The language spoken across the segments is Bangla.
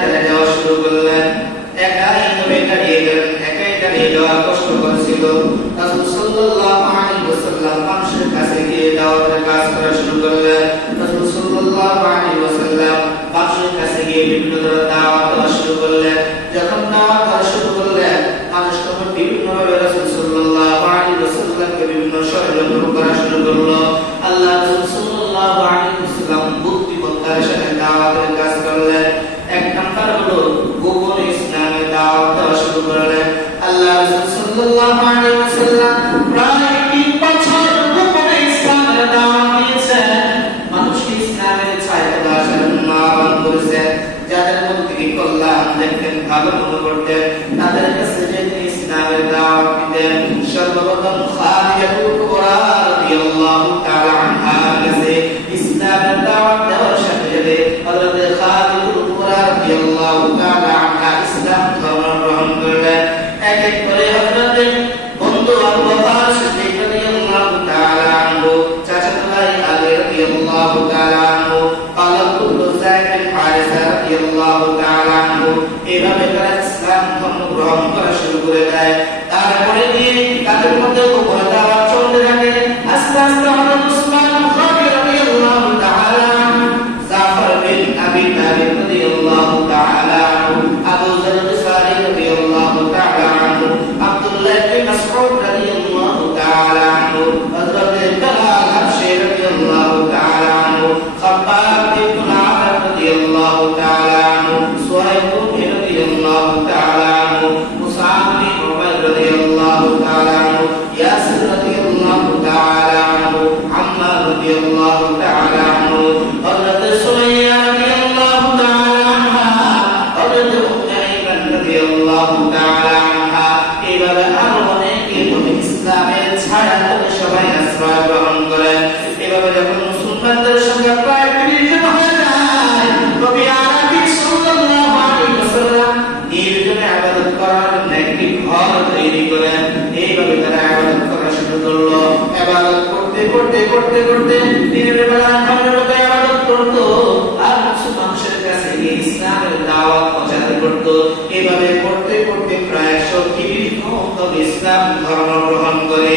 ফেলে দেওয়া শুরু করলেন। একাই নবী দাঁড়িয়ে গেলেন, একাই দাঁড়িয়ে যাওয়া কষ্ট করছিল। মানুষ তখন বিভিন্ন ভাবে রাসূল বিভিন্ন ষড়যন্ত্র করল। আল্লাহ রাসূল সাল্লাল্লাহু আলাইহি বুদ্ধি বক্তার সাথে দাওয়াতের কাজ করলেন। ভালো মনে করতেন তাদের কাছে যে ইসলামের সর্বপ্রথম খাদিজাতুল কুবরা রাদিয়াল্লাহু তাআলা আনহা কাছে ইসলামের দাওয়াত এভাবে তারা ইসলাম গ্রহণ করা শুরু করে দেয়। তারপরে দিয়ে তাদের মধ্যে দাওয়াত চলতে থাকে। আস্তে আস্তে আম্মার রাদিয়াল্লাহু করতে করতে দিনের বেলা খাবারের মধ্যে ইবাদত করতো, আর কিছু মানুষের কাছে ইসলামের দাওয়াত প্রচার করতো। এভাবে করতে করতে প্রায় সব বিভিন্ন ইসলাম ধর্ম গ্রহণ করে।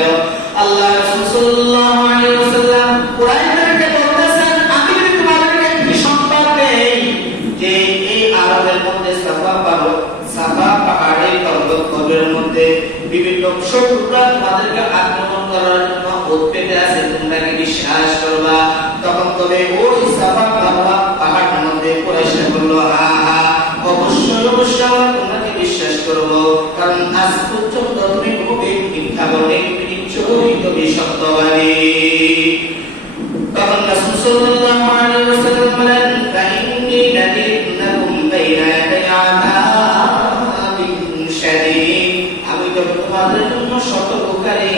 বিভিন্ন শত্রুরা তোমাদেরকে কারণ আজ ইয়াদাই তোমাদের জন্য সতর্ককারী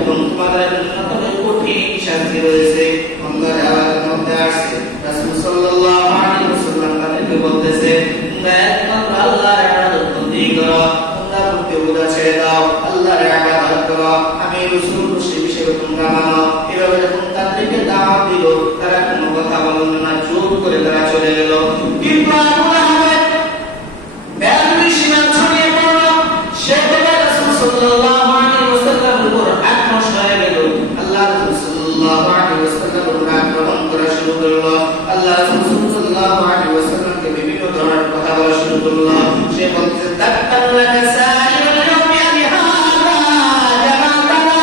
এবং তোমাদের জন্য কঠিন শাস্তি রয়েছে। তারা কোনো কথা বলল না জোর করে তারা চলে গেল। কিন্তু সাল্লাল্লাহু আলাইহি ওয়াসাল্লামের ইয়াউমি আলিহাদা জামাতানা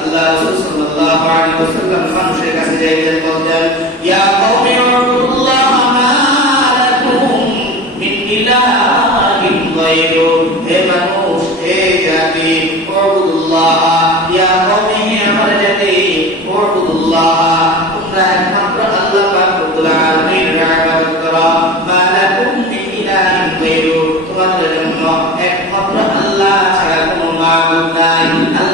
আল্লাহ রাসূল সাল্লাল্লাহু আলাইহি ওয়াসাল্লাম মানুষের কাছে যাইতেন, বলতেন, ইয়া কওমি একমাত্র আল্লাহ ছাড়া কোনো মাবুদ নাই। আল্লাহ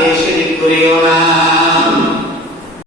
শিরিক করিও না।